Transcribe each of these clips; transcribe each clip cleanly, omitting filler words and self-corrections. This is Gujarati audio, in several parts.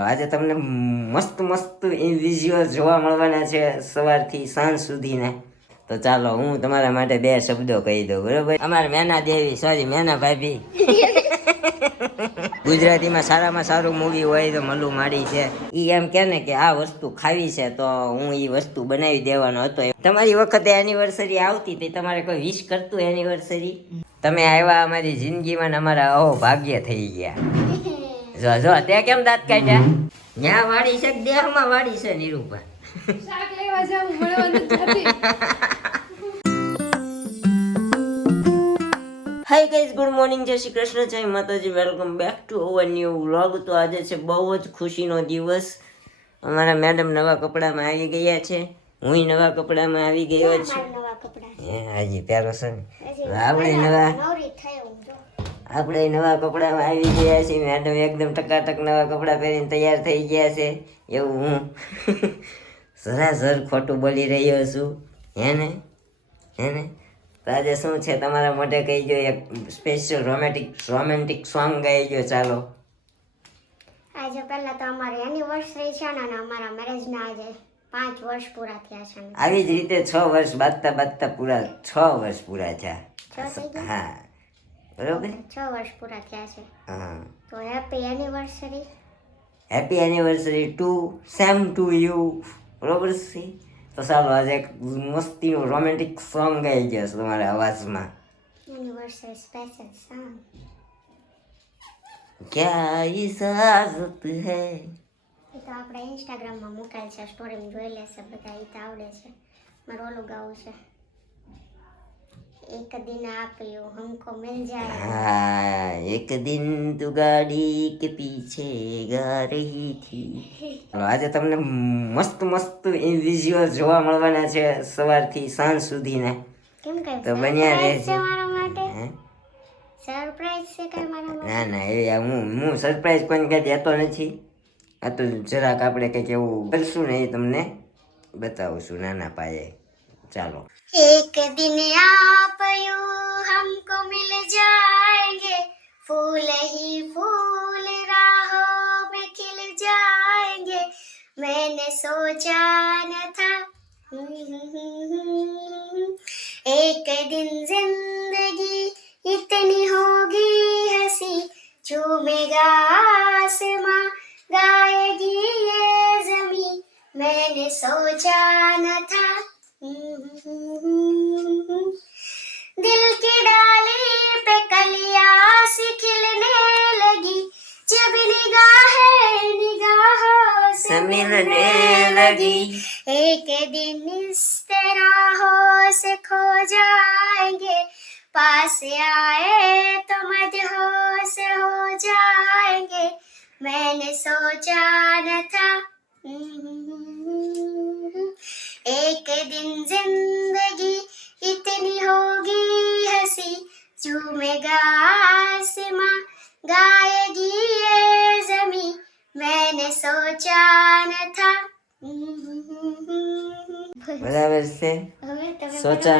આજે તમને મસ્ત મસ્ત વિઝ્યુઅલ જોવા મળવાના છે સવારથી સાંજ સુધીના. તો ચાલો હું તમારા માટે બે શબ્દો કહી દઉં, બરોબર? અમારે મેના દેવી, સોરી મેના ભાભી. ગુજરાતીમાં સારામાં સારું મૂવી હોય તો મલ્લુ માડી છે. ઈ એમ કે ને કે આ વસ્તુ ખાવી છે તો હું ઈ વસ્તુ બનાવી દેવાનો હતો. તમારી વખતે એનિવર્સરી આવતી તે તમારે કોઈ વિશ કરતું એનિવર્સરી? તમે આવ્યા અમારી જિંદગીમાં, અમારા અહો ભાગ્ય થઈ ગયા. જો જો તે કેમ દાંત કાઢ્યા? ન્યા વાડી છે દેહમાં વાડી છે નિરૂપા. શાક લેવા જાઉં મળવાનું નથી. હાય ગાઈઝ, ગુડ મોર્નિંગ, જય શ્રી કૃષ્ણ, જય માતાજી, welcome back to our new vlog. તો આજે છે બહુ જ ખુશીનો દિવસ. અમારા મેડમ નવા કપડામાં આવી ગયા છે, હું નવા કપડામાં આવી ગયો છું. હાજી પ્યારો છે ને, આપણે નવા કપડામાં આવી ગયા છીએ. મેડમ એકદમ ટકાટક નવા કપડાં પહેરીને તૈયાર થઈ ગયા છે. એવું હું સરાસર ખોટું બોલી રહ્યો છું, હેને? તો આજે શું છે તમારા માટે કહી ગયો, એક સ્પેશિયલ રોમેન્ટિક સોંગ ગાઈ ગયો. ચાલો. આજે પહેલા તો અમારી એનિવર્સરી છે ને, અમારા મેરેજના આજે 5 વર્ષ પૂરા થયા છે. આવી જ રીતે 6 વર્ષ બાદતા પૂરા 6 વર્ષ પૂરા થયા. હા બરોબર, 6 વર્ષ પૂરા થયા છે. હા, તો happy anniversary. Happy anniversary to same to you. બરોબર છે. તો ચાલો આજે એક મસ્તીનું રોમેન્ટિક સોંગ ગાઈ ગયો છે તમારા અવાજમાં. Anniversary special song. ક્યા ઇજાઝત હૈ. એ તો આપણે ઇન્સ્ટાગ્રામમાં મૂકાય છે, સ્ટોરીમાં જોઈ લેશે બધા. એ તો આવડે છે. મારું ઓલું ગાવું છે, એક દિન આપ यूं हमको मिल जाए. हाँ, एक दिन तू गाड़ी के पीछे गा रही थी. આજે તમને મસ્ત મસ્ત વિઝ્યુઅલ જોવા મળવાના છે સવારથી સાંજ સુધીના. કેમ કઈ તો બન્યા રહેજો. મારા માટે સરપ્રાઈઝ છે કઈ મારા માટે? ના એ હું સરપ્રાઈઝ કોઈને કઈ દેતો નથી. આ તો જરાક આપણે કંઈક એવું કરશું ને એ તમને બતાવશું નાના પાયે. ચાલો. एक दिन आप यूं हमको मिल जाएंगे, फूल ही फूल राहों में खिल जाएंगे. मैंने सोचा न था एक दिन जिंदगी इतनी होगी हंसी, झूमेगा आसमां गाएगी ये जमीन. मैंने सोचा न था दिल की डाली पे कलियां सी खिलने लगी, जब निगाहों से मिलने लगी. एक दिन इस तरह से खो जाएंगे, पास आए तो मदहोश हो जाएंगे. मैंने सोचा न था एक दिन जिंदगी इतनी होगी हंसी, झूमेगा आसमां गाएगी ये जमीन. मैंने सोचा न था. बराबर से सोचा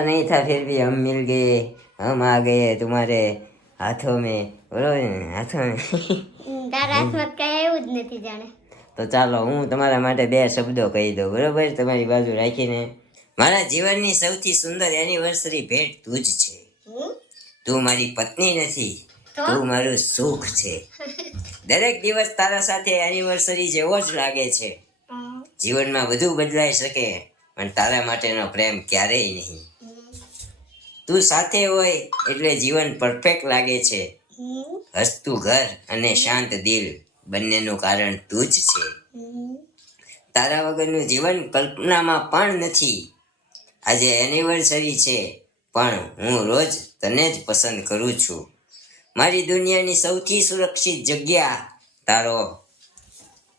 नहीं था फिर भी हम मिल गए, हम आ गए तुम्हारे हाथों में. बरोबर ને? હાથોं में. તારા હાથમાં કઈ એવું જ નથી જાણે. તો ચાલો હું તમારા માટે બે શબ્દો કહી દઉં, બરોબર? તમારી બાજુ રાખીને. મારા જીવનની સૌથી સુંદર એનિવર્સરી ભેટ તું જ છે. તું મારી પત્ની નથી, તું મારું સુખ છે. દરેક દિવસ તારા સાથે એનિવર્સરી જેવો જ લાગે છે. જીવનમાં બધું બદલાઈ શકે પણ તારા માટેનો પ્રેમ ક્યારેય નહીં. તું સાથે હોય એટલે જીવન પરફેક્ટ લાગે છે. હસતું ઘર અને શાંત દિલ બંનેનું કારણ તું જ છે. તારા વગરનું જીવન કલ્પનામાં પણ નથી. આજે એનિવર્સરી છે પણ હું રોજ તને જ પસંદ કરું છું. મારી દુનિયાની સૌથી સુરક્ષિત જગ્યા તારો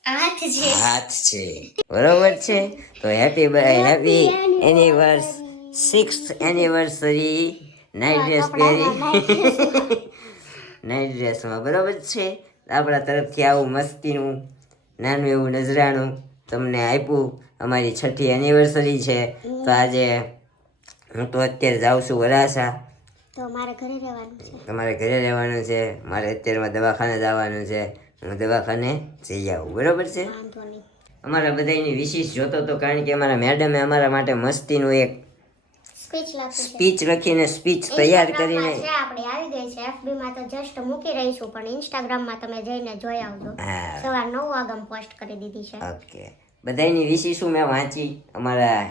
હાથ છે. બરોબર છે? તો happy anniversary, 6th anniversary. Night dress પહેરી નાઇટ ડ્રેસમાં. બરોબર છે? આપણા તરફથી આવું મસ્તીનું નાનું એવું નજરાણું તમને આપ્યું. અમારી 6th એનિવર્સરી છે. તો આજે હું તો અત્યારે જાઉં છું વરાછા. તો મારે ઘરે રહેવાનું છે. તમારે ઘરે રહેવાનું છે, મારે અત્યારમાં દવાખાને જવાનું છે. હું દવાખાને જઈ આવું, બરોબર છે. વાંધો નહીં. અમારા બધાની વિશેષ જોતો તો, કારણ કે અમારા મેડમે અમારા માટે મસ્તીનું એક સ્પીચ લખી છે. સ્પીચ લખીને સ્પીચ તૈયાર કરીને Instagram માં છે, આપણી આવી ગઈ છે. FB માં તો જસ્ટ મૂકી રહીશું, પણ Instagram માં તમે જઈને જોઈ આવજો. હા. સવાર 9 વાગ્યામાં પોસ્ટ કરી દીધી છે. ઓકે, બધાની વિશેષું મેં વાંચી. અમારા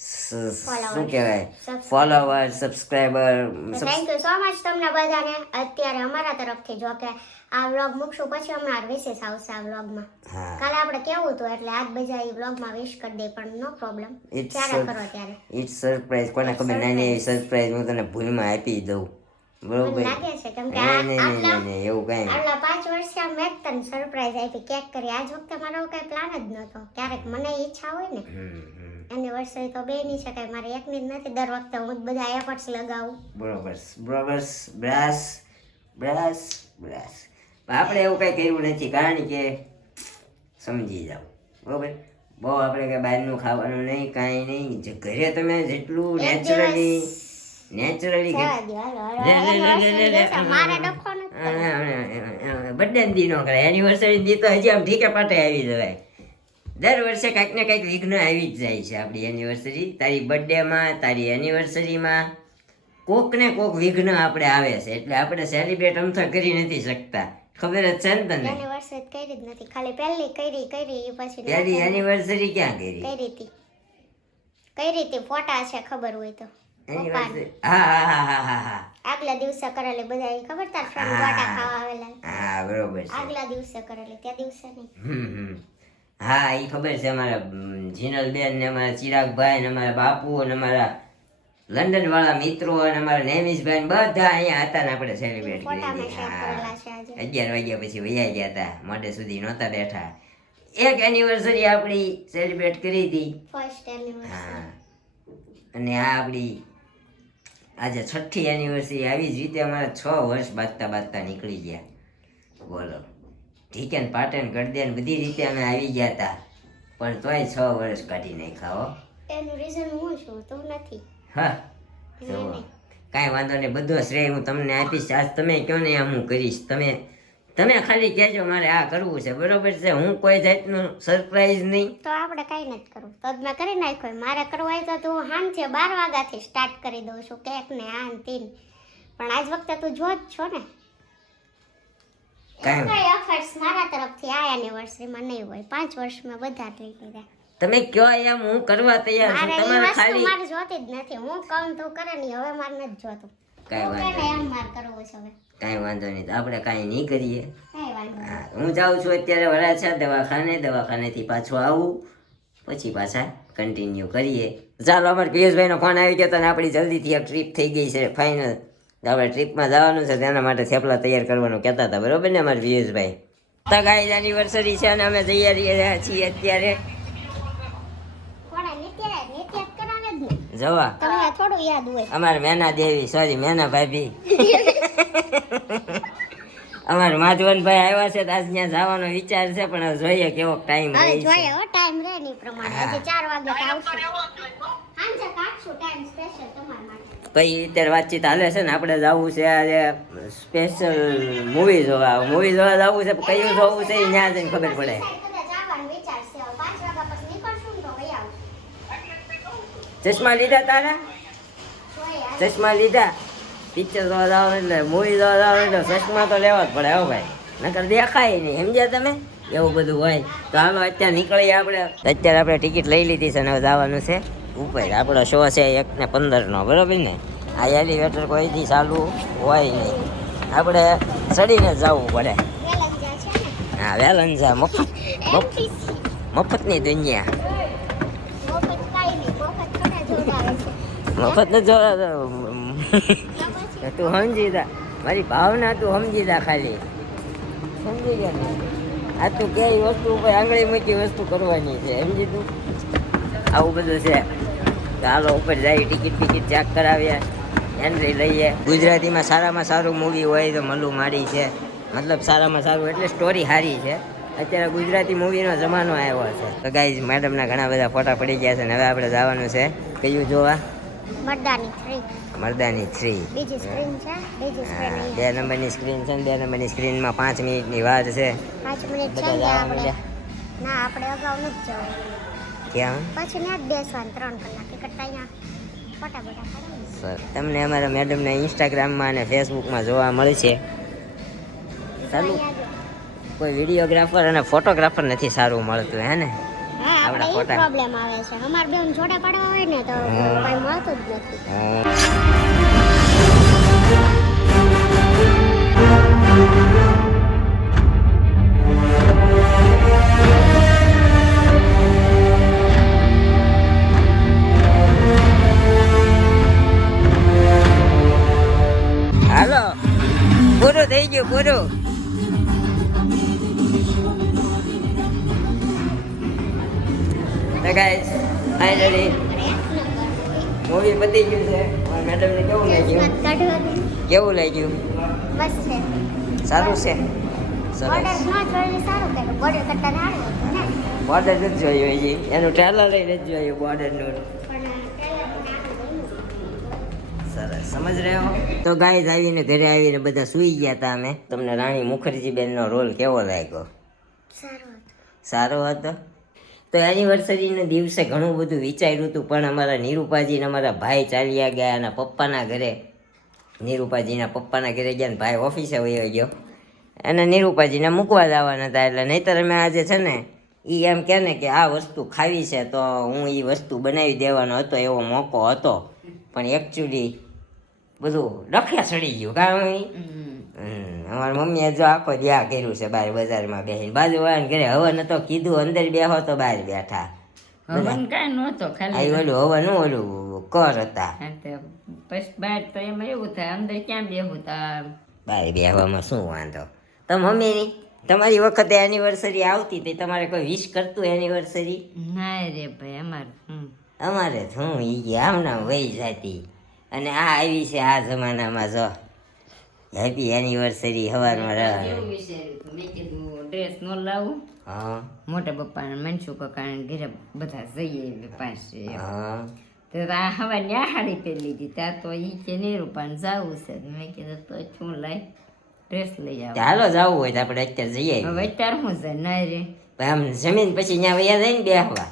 શું કહેવાય, follower, subscriber. Thank you so much તમને બધાને. અત્યારે અમારા તરફથી જો કે આ વ્લોગ મૂકશું પછી અમારા વિશેષ આવશે આ વ્લોગમાં. હા, કાલે આપણે કેવું હતું એટલે આજ બધા એ વ્લોગમાં વિશ કરી દે, પણ નો પ્રોબ્લેમ. ત્યારે કરો ત્યારે. It's surprise. કોને ખબર, નાની એવી સરપ્રાઈઝ હું તને ભૂલમાં આપી દઉં, બરોબર? મને લાગે છે કેમ કે નહીં, એવું કઈ નહીં. આટલા 5 વર્ષથી આ મેં જ તને સરપ્રાઈઝ આપી, કેક કરી. આજ વખતે મારો કઈ પ્લાન જ નહોતો. ક્યારેક મને ઈચ્છા હોય ને, એનિવર્સરી તો બેની છે, કઈ મારે એકની જ નથી. દર વખતે હું જ બધા એફર્ટ્સ લગાવું. બરોબર બરોબર. બ્રાસ. આપણે એવું કઈ કર્યું નથી, કારણ કે સમજી જાઓ, બરોબર? બહુ આપણે કઈ બહારનું ખાવાનું નહીં, કાંઈ નહીં. જે ઘરે તમે જેટલું નેચરલી જવા દો, હાલો, anniversary જશે. મારે ડખો નથી. બર્થડે દી નો કરે, એનિવર્સરી દી તો હજી આમ ઠીકે પાટે આવી જવાય. દર વર્ષે કંઈક ને કંઈક વિઘ્ન આવી જ જાય છે. આપણી એનિવર્સરી, તારી બર્થડેમાં, તારી એનિવર્સરીમાં કોક ને કોક વિઘ્ન આપણે આવે છે, એટલે આપણે સેલિબ્રેટ અમથા કરી નથી શકતા. ખબર જ છે ને તને? એનિવર્સરી કરી જ નથી, ખાલી પહેલી કરી એ પછી તારી એનિવર્સરી ક્યાં કરી? કરી હતી ફોટા છે, ખબર હોય તો. એનિવર્સરી, હા. આગલા દિવસે કરેલી બધા ઈ ખબર તાર ફ્રેન્ડ ગોટા ખાવા આવેલા. હા, બરોબર છે. આગલા દિવસે કરેલી, ત્યાં દિવસે નહીં. હા, એ ખબર છે. અમારા જીનલબેન ને અમારા ચિરાગભાઈ ને અમારા બાપુ અને અમારા લંડન વાળા મિત્રો અને અમારા નેમિશભાઈ બધા અહીંયા હતા ને આપણે સેલિબ્રેટ ફોટા મેં કરી. શેર કરેલા છે આજે. 11 વાગ્યા પછી વૈયા ગયા હતા, મોડે સુધી નહોતા બેઠા. એક એનિવર્સરી આપણી સેલિબ્રેટ કરી હતી. First anniversary. હા, અને આ આપણી આજે 6ઠ્ઠી એનિવર્સરી. આવી જ રીતે અમારા 6 વર્ષ બાંધતા નીકળી ગયા. બોલો, ઠીક ને પાટણ ગળદેન બધી રીતે અમે આવી ગયા હતા, પણ તોય 6 વર્ષ કાઢી નાખ્યા હો. એનું રીઝન હું છું, તું નથી. હા, જો કાંઈ વાંધો નહીં, બધો શ્રેય હું તમને આપીશ. આજ તમે કહો ને એમ હું કરીશ. તમે ખાલી કહેજો મારે આ કરવું છે, બરોબર છે? હું કોઈ જાતનું સરપ્રાઈઝ નહીં. તો આપણે કાંઈ નથી કરવું, તો જ મેં કરી નાખ્યો. મારે કરવું હોય તો તું સાંજે 12 વાગ્યાથી સ્ટાર્ટ કરી દઉં છું કેક ને આન તીન, પણ આજ વખતે તું જો જ છો ને. કાંઈ કઈ એફર્ટ્સ મારા તરફથી આ એનિવર્સરીમાં નહીં હોય. 5 વર્ષમાં બધા લઈ લીધા. તમે કહો એમ હું કરવા તૈયાર છું. મારે તમારે એ વસ્તુ ખાલી મારે જોતી જ નથી. હું કહું તું કરે નહીં, હવે મારે નથી જોતું. કાંઈ તું વાંધો કહે ને એમ મારે કરવું છે હવે. કાંઈ વાંધો નહીં, તો આપણે કાંઈ નહીં કરીએ. કાંઈ વાંધો નહીં. હા, હું જાઉં છું અત્યારે વરાછા દવાખાનેથી પાછો આવું, પછી પાછા કન્ટિન્યુ કરીએ. ચાલો, અમારે પિયુષભાઈનો ફોન આવી ગયો હતો અને આપણી જલ્દીથી એક ટ્રીપ થઈ ગઈ છે ફાઇનલ. આપણે ટ્રીપમાં જવાનું છે, તેના માટે થેપલા તૈયાર કરવાનું કહેતા હતા, બરોબર ને અમારે પિયુષભાઈ? તો ગાઈઝ એનિવર્સરી છે અને અમે જઈ રહ્યા છીએ અત્યારે કોણે નિત્ય કરાવે જ ને. જવા. તમને થોડું યાદ હોય. અમારે મેના દેવી, સોરી મેના ભાભી. અમારે માધવનભાઈ આવ્યા છે, તો આજ ત્યાં જવાનો વિચાર છે, પણ હવે જોઈએ કેવો ટાઈમ હવે રહે જોઈએ છે. હો, ટાઈમ રહે ની પ્રમાણે. હા. હજી 4 વાગે તો આવશું. સાંજે કાઢશું ટાઈમ સ્પેશિયલ તમારા માટે. કઈ અત્યારે વાતચીત હાલે છે ને, આપણે જવું છે આજે સ્પેશિયલ મૂવી જોવા જવું છે. કયું જોવું છે એ ત્યાં જઈને ખબર પડે. કદાચ આવવાનો વિચાર છે. હવે 5 વાગ્યા પછી નીકળશું ને તો વહી આવશું. ચશ્મા લીધા તારા? જોઈએ હાલ. ચશ્મા લીધા? પિક્ચર જોવા જવાનું એટલે મૂવી જોવા જવાનું એટલે ચશ્મા તો લેવા જ પડે હો ભાઈ, નકર દેખાય નહીં. સમજ્યા તમે? એવું બધું હોય. તો હાલો અત્યારે નીકળીએ આપણે. અત્યારે આપણે ટિકિટ લઈ લીધી છે ને હવે જવાનું છે ઉપર. આપણો શો છે 1:15 નો, બરોબર ને? આ એલિવેટર કોઈથી ચાલુ હોય નહીં, આપણે ચડીને જવું પડે. વેલંજા છે ને. હા, વેલંજા NTC. મફતની દુનિયા. મફત કાંઈ નહીં. મફત કોને જોડાવે છે? મફત ન જોવા તો પછી તું સમજી જા, મારી ભાવના તું સમજી જા ખાલી. સમજી ગયા ને? આ તું કે વસ્તુ ઉપર આંગળી મૂકી વસ્તુ કરવાની છે, સમજી તું? આવું બધું છે. તો હાલો ઉપર જઈ ટિકિટ ચેક કરાવીએ, એન્ટ્રી લઈએ. ગુજરાતીમાં સારામાં સારું મૂવી હોય તો મલ્લુ માડી છે. મતલબ સારામાં સારું એટલે સ્ટોરી સારી છે. અત્યારે ગુજરાતી મૂવીનો જમાનો આવ્યો છે. તો ગાઈઝ મેડમના ઘણા બધા ફોટા પડી ગયા છે ને હવે આપણે જવાનું છે કયું જોવા? મર્દાની 3. મરદાની 3. બીજી સ્ક્રીન છે, બીજી સ્ક્રીન હા, અહીંયા 2 નંબરની સ્ક્રીન છે ને 2 નંબરની સ્ક્રીનમાં 5 મિનિટની વાર છે. 5 મિનિટ છે બધા ને જવા આપણે માંડ્યા. ના આપણે અગાઉ નથી જવું, ક્યાં? પછી ત્યાં જ બેસવાનું 3 કલાક કરતા અહીંયા ફોટા બોટા પાડે. સર તમને અમારા મેડમને ઇન્સ્ટાગ્રામમાં અને ફેસબુકમાં જોવા મળશે. ચાલુ કોઈ વિડીયોગ્રાફર અને ફોટોગ્રાફર નથી સારું મળતું હે ને? હા આપણે આપણા એ ફોટા. પ્રોબ્લેમ આવે છે, અમાર બેન જોડે પડવા હોય ને તો કઈ મળતું જ નથી. હાલો પૂરું થઈ ગયું પૂરું. તો ગાઈસ ફાઇનલી મૂવી પતી ગયું છે. મેડમને કેવું લાગ્યું? કેવું લાગ્યું? બસ છે સારું છે. બોર્ડર સરસ. ન જોઈ સારું કર્યું, બોર્ડર કરતા સારું હતું ને બોર્ડર નથી જોયું હજી, એનું ટ્રેલર લઈ નથી જોયું બોર્ડરનું. પણ સરસ સમજ રહ્યો. તો ગાઈસ આવીને ઘરે આવીને બધા સૂઈ ગયા હતા અમે. તમને રાણી મુખર્જી બેનનો રોલ કેવો લાગ્યો? સારું હતું. સારો હતો. તો એનિવર્સરીના દિવસે ઘણું બધું વિચાર્યું હતું, પણ અમારા નિરૂપાજીને અમારા ભાઈ ચાલ્યા ગયા અને પપ્પાના ઘરે, નિરૂપાજીના પપ્પાના ઘરે ગયા ને ભાઈ ઓફિસે વયો ગયો અને નિરૂપાજીને મૂકવા જવાના હતા. એટલે નહીંતર અમે આજે છે ને એ એમ કહે ને કે આ વસ્તુ ખાવી છે તો હું એ વસ્તુ બનાવી દેવાનો હતો, એવો મોકો હતો. પણ એકચ્યુઅલી બધું ડખે ચડી ગયું. કારણ અમારી મમ્મીએ જો આખો દ્યા કર્યું છે બહાર બજારમાં બેસીને, બાજુવાળાને ઘરે હવન હતો, કીધું અંદર બેહો તો બહાર બેઠા. હવન કાંઈ નહોતો, આ ખાલી ઓલું હવન ઓલું કર હતા. હા તે પછી બહાર તો એમાં એવું થાય, અંદર ક્યાં બેહું તા બહાર બેહવામાં શું વાંધો? તો મમ્મીની તમારી વખતે એનિવર્સરી આવતી હતી, તમારે કોઈ વિશ કરતું એનિવર્સરી? ના રે ભાઈ અમારે અમારે શું એ આમના વહી જતી. અને આ આવી છે આ જમાનામાં જો હેપી એનિવર્સરી સવારમાં રહે. એવું વિચાર્યું હતું, મેં કીધું ડ્રેસ ન લાવું, હા મોટા પપ્પાને મનસુ કાકાને ઘરે બધા જઈએ પાસે. હા તો આ હવા ન્યાહાડી પહેરી લીધી, ત્યાં તો ઈ કે નિરૂપાને જાવું છે. મેં કીધું તો શું લાય ડ્રેસ લઈ આવ. ચાલો જવું હોય તો આપણે અત્યારે જઈએ. હવે અત્યારે શું છે ના રે, આમ જમીન પછી ત્યાં વયા જાય ને બેહવા.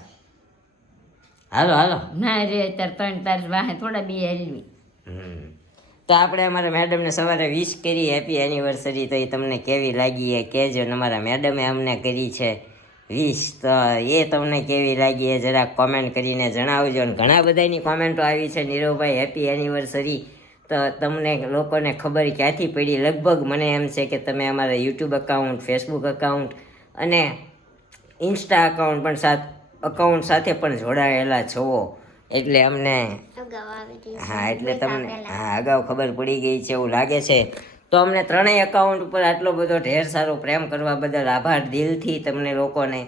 હાલો હાલો. ના રે અત્યારે 3 તારીખ વાહે થોડા બે હલવી. તો આપણે અમારા મેડમને સવારે વિશ કરી હેપી એનિવર્સરી, તો એ તમને કેવી લાગી એ કહેજો. ને અમારા મેડમે અમને કરી છે વિશ, તો એ તમને કેવી લાગી એ જરાક કોમેન્ટ કરીને જણાવજો. અને ઘણા બધાની કોમેન્ટો આવી છે નીરવભાઈ હેપી એનિવર્સરી, તો તમને લોકોને ખબર ક્યાંથી પડી? લગભગ મને એમ છે કે તમે અમારા યુટ્યુબ અકાઉન્ટ, ફેસબુક અકાઉન્ટ અને ઇન્સ્ટા અકાઉન્ટ સાથે પણ જોડાયેલા છો, એટલે અમને અગાઉ આવી હતી. હા એટલે તમને હા અગાઉ ખબર પડી ગઈ છે એવું લાગે છે. તો અમને ત્રણેય અકાઉન્ટ ઉપર આટલો બધો ઢેર સારો પ્રેમ કરવા બદલ આભાર દિલથી તમને લોકોને.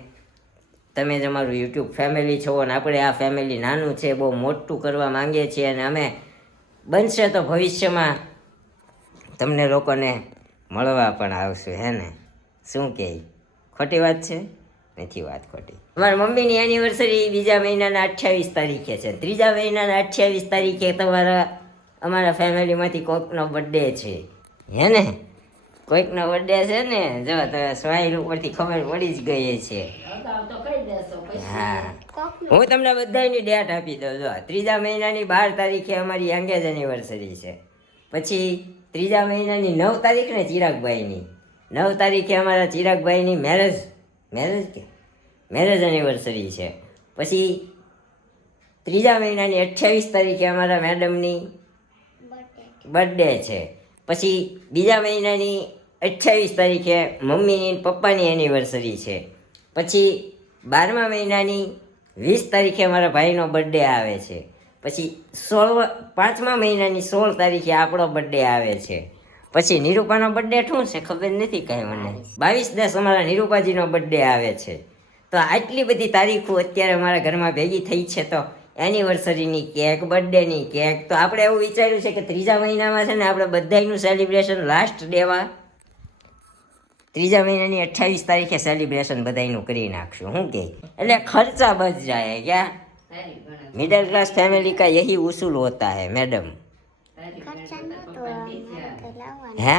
તમે જ અમારું યુટ્યુબ ફેમિલી છો અને આપણે આ ફેમિલી નાનું છે, બહુ મોટું કરવા માંગીએ છીએ અને અમે બનશે તો ભવિષ્યમાં તમને લોકોને મળવા પણ આવશું. હે ને? શું કહે? ખોટી વાત છે? નથી વાત ખોટી. અમારા મમ્મીની એનિવર્સરી 2 મહિનાના 28 તારીખે છે. 3 મહિનાના 28 તારીખે અમારા ફેમિલીમાંથી કોઈકનો બર્થડે છે. હે ને? કોઈકનો બર્થડે છે ને, જો તો સ્માઈલ ઉપરથી ખબર પડી જ ગઈ છે. હા હું તમને બધાની ડેટ આપી દઉં. જો 3 મહિનાની 12 તારીખે અમારી એંગેજ એનિવર્સરી છે. પછી 3 મહિનાની 9 તારીખ ને ચિરાગભાઈની 9 તારીખે અમારા ચિરાગભાઈની મેરેજ એનિવર્સરી છે. પછી 3 મહિનાની 28 તારીખે અમારા મેડમની બર્થડે છે. પછી 2 મહિનાની 28 તારીખે મમ્મીની પપ્પાની એનિવર્સરી છે. પછી 12મા મહિનાની 20 તારીખે અમારા ભાઈનો બર્થડે આવે છે. પછી 5મા મહિનાની 16 તારીખે આપણો બર્થડે આવે છે. પછી નિરૂપાનો બર્થડે શું છે ખબર નથી કાંઈ મને. 22/10 અમારા નિરૂપાજીનો બર્થડે આવે છે. તો આટલી બધી તારીખો અત્યારે અમારા ઘરમાં ભેગી થઈ છે. તો એનિવર્સરીની કેક, બર્થડેની કેક, તો આપણે એવું વિચાર્યું છે કે 3 મહિનામાં છે ને આપણે બધાયનું સેલિબ્રેશન લાસ્ટ ડેમાં 3 મહિનાની 28 તારીખે સેલિબ્રેશન બધાયનું કરી નાખશું. શું કે? એટલે ખર્ચા બચ જાય. ક્યાં મિडिल क्लास फैमिली का यही उसूल होता है मैडम. ખર્ચા નહોતું મારે કઈ લાવવાનું. હે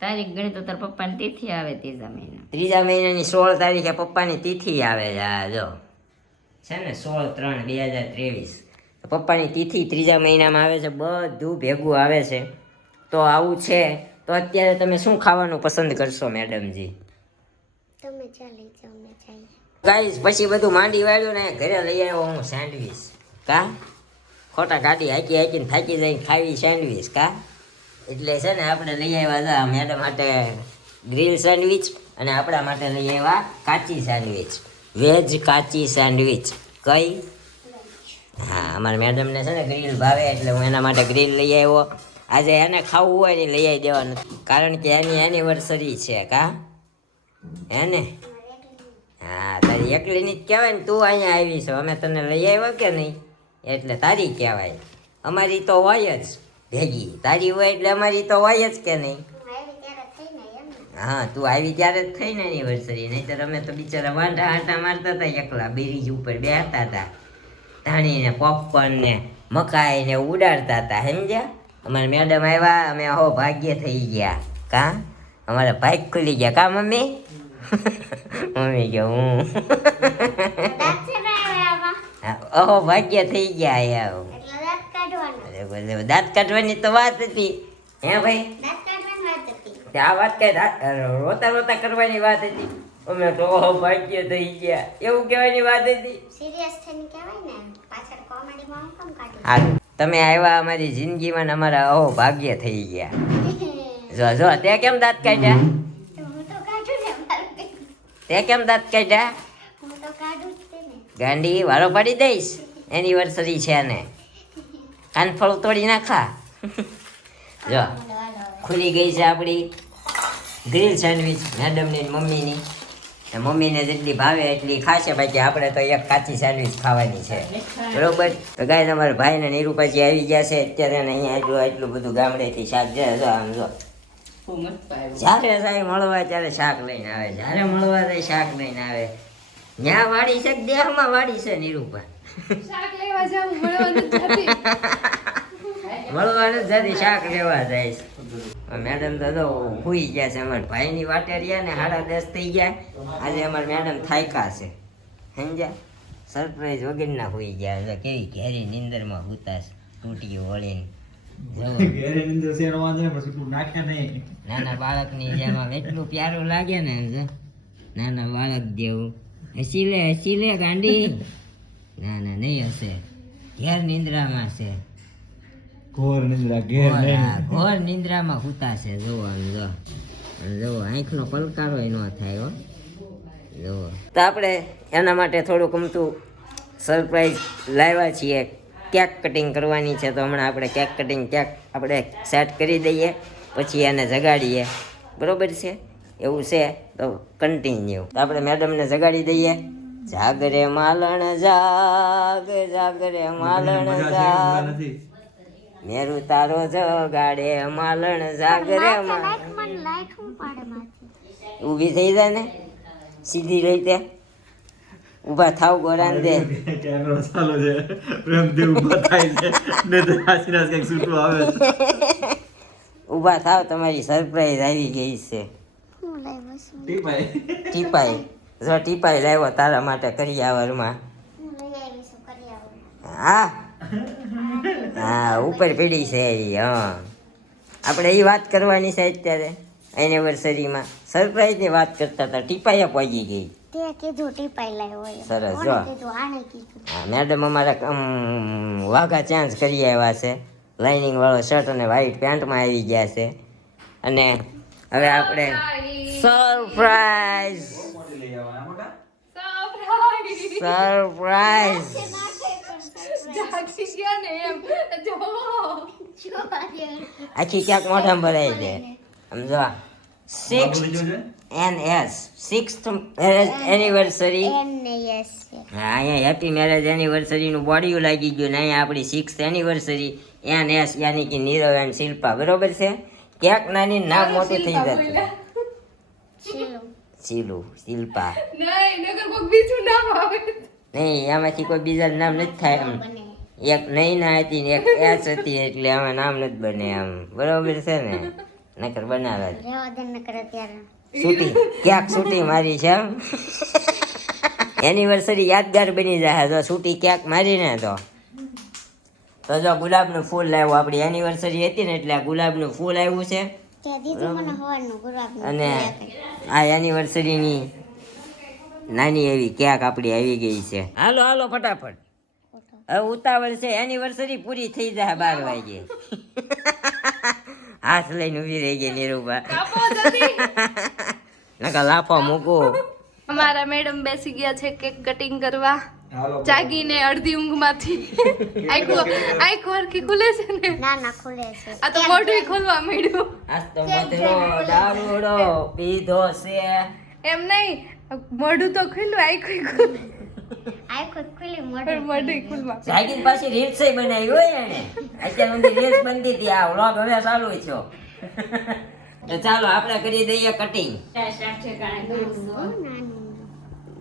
તારીખ ગણી તો તાર પપ્પાની તિથિ આવે ત્રીજા મહિના. ત્રીજા મહિનાની 16 તારીખે પપ્પાની તિથિ આવે છે. આ જો છે ને 16/3/2023 પપ્પાની તિથિ ત્રીજા મહિનામાં આવે છે. બધું ભેગું આવે છે. તો આવું છે તો અત્યારે તમે શું ખાવાનું પસંદ કરશો મેડમજી? તમે ચાલી જાઓ ને જઈએ. ગાઈસ પછી બધું માંડી વાળ્યું ને ઘરે લઈ આવ્યો હું સેન્ડવીચ. કા ખોટા ગાડી હાકી હાકીને થાકી જઈને ખાવી સેન્ડવીચ. કા એટલે છે ને આપણે લઈ આવ્યા હતા મેડમ માટે ગ્રીલ સેન્ડવીચ અને આપણા માટે લઈ આવ્યા કાચી સેન્ડવીચ, વેજ કાચી સેન્ડવીચ. કઈ? હા, અમારા મેડમને છે ને ગ્રીલ ભાવે એટલે હું એના માટે ગ્રીલ લઈ આવ્યો. આજે એને ખાવું હોય ને લઈ આવી દેવાનું, કારણ કે એની એનિવર્સરી છે. કા એને? હા, તારી એકલીની જ કહેવાય ને. તું અહીંયા આવી છો, અમે તને લઈ આવ્યો કે નહીં એટલે તારી કહેવાય. અમારી તો હોય જ ભેગી, તારી હોય એટલે અમારી તો હોય જ કે નહીં? હા, તું આવી ત્યારે જ થઈ ને એનિવર્સરી. નહીંતર અમે તો બિચારા વાંઢા આંટા મારતા હતા એકલા બ્રિજ ઉપર બેસતા હતા, ધાણીને પોપકોર્ન ને મકાઈ ને ઉડાડતા હતા. સમજ્યા? અમારા મેડમ આવ્યા, અમે અહો ભાગ્ય થઈ ગયા. કા અમારા ભાગ ખુલી ગયા. કા મમ્મી? મમ્મી કે હું અહો ભાગ્ય થઈ ગયા. યાર દાંત કાઢવાની તો વાત હતી. હે ભાઈ? આ વાત કઈ રોતા રોતા કરવાની વાત હતી. અમે તો અહો ભાગ્ય થઈ ગયા એવું કહેવાની વાત હતી. સિરિયસ થઈને કહેવાય ને, પાછળ કોમેડીમાં હું કેમ કાઢી? હા, તમે આવ્યા અમારી જિંદગીમાં ને અમારા અહો ભાગ્ય થઈ ગયા. જો જો તે કેમ દાંત કાઢ્યા? હું તો કાઢું ને મારું. તે કેમ દાંત કાઢ્યા? હું તો કાઢું જ તે ને. ગાંડી વારો પાડી દઈશ. એનિવર્સરી છે ને કાનફળ તોડી નાખા. જો ખુલી ગઈ છે આપણી ગ્રીલ સેન્ડવીચ મેડમની ને મમ્મીની. મમ્મીને જેટલી ભાવે એટલી ખાશે, બાકી આપણે તો એક કાચી સેન્ડવીચ ખાવાની છે. બરોબર? તો ગાય તમારા ભાઈ ને નીરુપાજી આવી ગયા છે અત્યારે ને અહીંયા એટલું બધું ગામડેથી શાક છે. જો આમ જો જ્યારે જાય મળવા ત્યારે શાક લઈને આવે, જ્યારે મળવા જાય શાક લઈને આવે. ન્યા વાડી છે કે દેહમાં વાડી છે નીરુપા? શાક લેવા જાઉં મળવાનું નથી. મળવાનું જતી શાક લેવા જાય છે. મેડમ તો હુઈ ગયા છે. અમારા ભાઈની વાટે રહ્યા ને 10:30 થઈ ગયા. આજે અમારા મેડમ થાયકા છે. સમજ્યા? સરપ્રાઈઝ વગરના હુઈ ગયા છે. કેવી ઘેરી નીંદરમાં હુતા છે, તૂટી વળીને. નાના બાળકની જેમ આમ એટલું પ્યારું લાગે ને, નાના બાળક જેવું. હસી લે ગાંડી. ના ના નહીં હશે, ઘેર નિંદ્રામાં છે. ઘોર નિંદ્રામાં હુતા છે. જોવો જો જોવો, આંખનો પલકારો ન થાય. હો જોવો. તો આપણે એના માટે થોડુંક અમતું સરપ્રાઈઝ લાવ્યા છીએ. કેક કટિંગ કરવાની છે, તો હમણાં આપણે કેક કટિંગ કેક આપણે સેટ કરી દઈએ, પછી એને જગાડીએ. બરોબર છે? એવું છે તો કન્ટિન્યુ. તો આપણે મેડમને જગાડી દઈએ. જાગરે માલણ જાગ, જાગરે માલણ જાગ, મેરું તારો જગાડે માલણ જાગરે માલણ. મને લાઈટ હું પાડે માથે. ઊભી થઈ જાય ને સીધી રીતે. ઊભા થાવ ગોરાન દે. ઊભા થાવ, તમારી સરપ્રાઈઝ આવી ગઈ છે. હું લાવ્યો છું? ટીપાઈ. જો ટીપાઈ લાવ્યો તારા માટે કરિયાવરમાં. હું લઈ આવી છું કરિયાવરમાં. હા હા, ઉપર પીડી છે એ. હા, આપણે એ વાત કરવાની છે અત્યારે એનિવર્સરીમાં. સરપ્રાઈઝની વાત કરતા હતા, ટીપાઈ પહોંચી ગઈ. તે કીધું ટીપાઈ લાવ્યો હોય. સરસ. કોણે જો કીધું? આણે કીધું. હા, મેડમ અમારા વાઘા ચેન્જ કરી આવ્યા છે. લાઇનિંગ વાળો શર્ટ અને વ્હાઈટ પેન્ટમાં આવી ગયા છે. અને હવે આપણે સરપ્રાઈઝ સરપ્રાઈઝ જાગી ગયા ને એમ જો. આખી ક્યાંક મોઢામાં ભરાઈ જાય. સમજો 6th મેરેજ એનિવર્સરી. એમને યસ છે. હા, અહીંયા હેપી મેરેજ એનિવર્સરીનું બોડીયું લાગી ગયું ને અહીંયા આપણી 6th એનિવર્સરી NS યાની કે નીરવ એન્ડ શિલ્પા. બરોબર છે? ક્યાંક નાની નામ મોટું થઈ જતું. શીલુ, શિલ્પા નહીં, નગર કોક બીજું નામ આવે. નહીં, આમાંથી કોઈ બીજા નામ નથી થાય. એમ એક નૈના હતી ને એક એસ હતી એટલે આમાં નામ નથી બને આમ બરોબર છે ને નકર બનાવે જ. રેવા દે ન કરે ત્યારે છૂટી ક્યાંક છૂટી મારી છે એનિવર્સરી યાદગાર બની જાય જો છૂટી ક્યાંક મારીને તો જો ગુલાબનું ફૂલ લાવ્યું આપણી એનિવર્સરી હતી ને એટલે આ ગુલાબનું ફૂલ આવ્યું છે તે દીધું મને હવાનું ગુલાબનું અને આ એનિવર્સરીની નાની એવી કેક આપણી આવી ગઈ છે. હાલો હાલો ફટાફટ હવે ઉતાવળ છે એનિવર્સરી પૂરી થઈ જાય 12 વાગે. હાથ લઈને ઊભી રહી ગઈ નિરૂપા. કાપો જલ્દી. નકા લાફો મૂકો. અમારા મેડમ બેસી ગયા છે કેક કટિંગ કરવા જાગીને અડધી ઊંઘમાંથી આંખ હરખી ખુલે છે ને ના ના ખુલે છે આ તો મોઢું ખોલવા માંડ્યું આજ તો મધરો દારૂડો પીધો છે. એમ નહીં મોઢું તો ખુલ્લું આંખ ખુલ્લું આખો ખુલી મોઢું મોઢું ખુલવા જાગીને પાછી રીલ્સ બનાવી હોય એને અત્યાર સુધી રીલ્સ બનતી હતી આ વ્લોગ હવે ચાલુ થયો. તો ચાલો આપણે કરી દઈએ કટિંગ.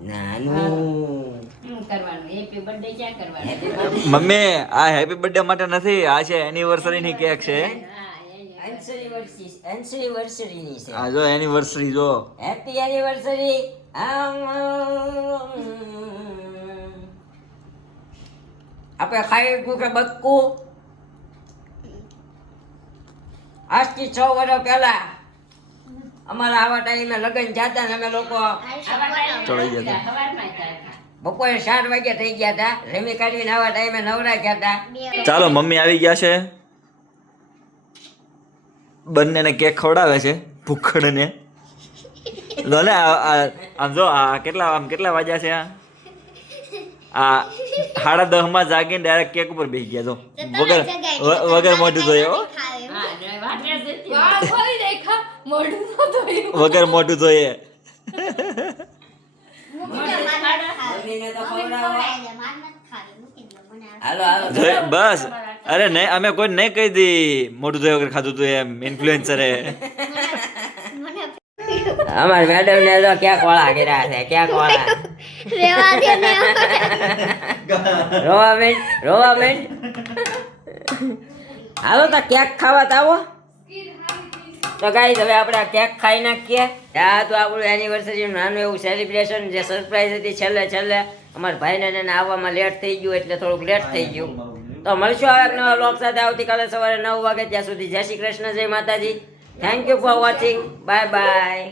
નાનું શું કરવાનું હેપી બર્થડે ક્યાં કરવાનું મમ્મી આ હેપી બર્થડે માટે નથી, આ છે એનિવર્સરી ની કેક છે. એનિવર્સરી ની છે. આ જો એનિવર્સરી જો. Happy anniversary. આપણે ખાઈ ગયું કે બક્કું આજથી 6 વર્ષ પહેલા અમારા આવા ટાઈમે લગ્ન જાતા ને અમે લોકો ચડાઈ જતા. બપોરે 4 વાગ્યા થઈ ગયા હતા. રમી કાઢીને આવા ટાઈમે નવરા ગયા હતા. ચાલો મમ્મી આવી ગયા છે, બંનેને કેક ખવડાવે છે ભૂખડને. લો ને આમ જો આ કેટલા વાગ્યા છે? આ 10:30 માં જાગીને ડાયરેક્ટ કેક ઉપર બેસી ગયા. જો વગર મોઢું ધોયો, વાળ ખોલી દેખા મોઢું તો ધોયું વગર મોઢું ધોયે. મમ્મીને તો ખવડાવો. હાલો હાલો બસ અરે નહીં, અમે કોઈ નહીં કહી દી મોઢું ધોયા વગર ખાધું તું એમ ઇન્ફ્લુએન્સરે. અમાર મેડમ ને તો ક્યાંક વાળા કર્યા છે, ક્યાંક વાળા. રેવા દે ને રોવા મેં હાલો તો કેક ખાવા તો આવો. તો ગાઈસ હવે આપણે આ કેક ખાઈ નાખીએ. આ તો આપણું એનિવર્સરી નાનું એવું સેલિબ્રેશન જે સરપ્રાઈઝ હતી છેલ્લે અમારા ભાઈને ને આવવામાં લેટ થઈ ગયું એટલે થોડુંક લેટ થઈ ગયું. તો મળશું હવે એક નવા વ્લોગ સાથે આવતીકાલે સવારે 9 વાગે. ત્યાં સુધી જય શ્રી કૃષ્ણ, જય માતાજી. Thank you for watching. Bye bye.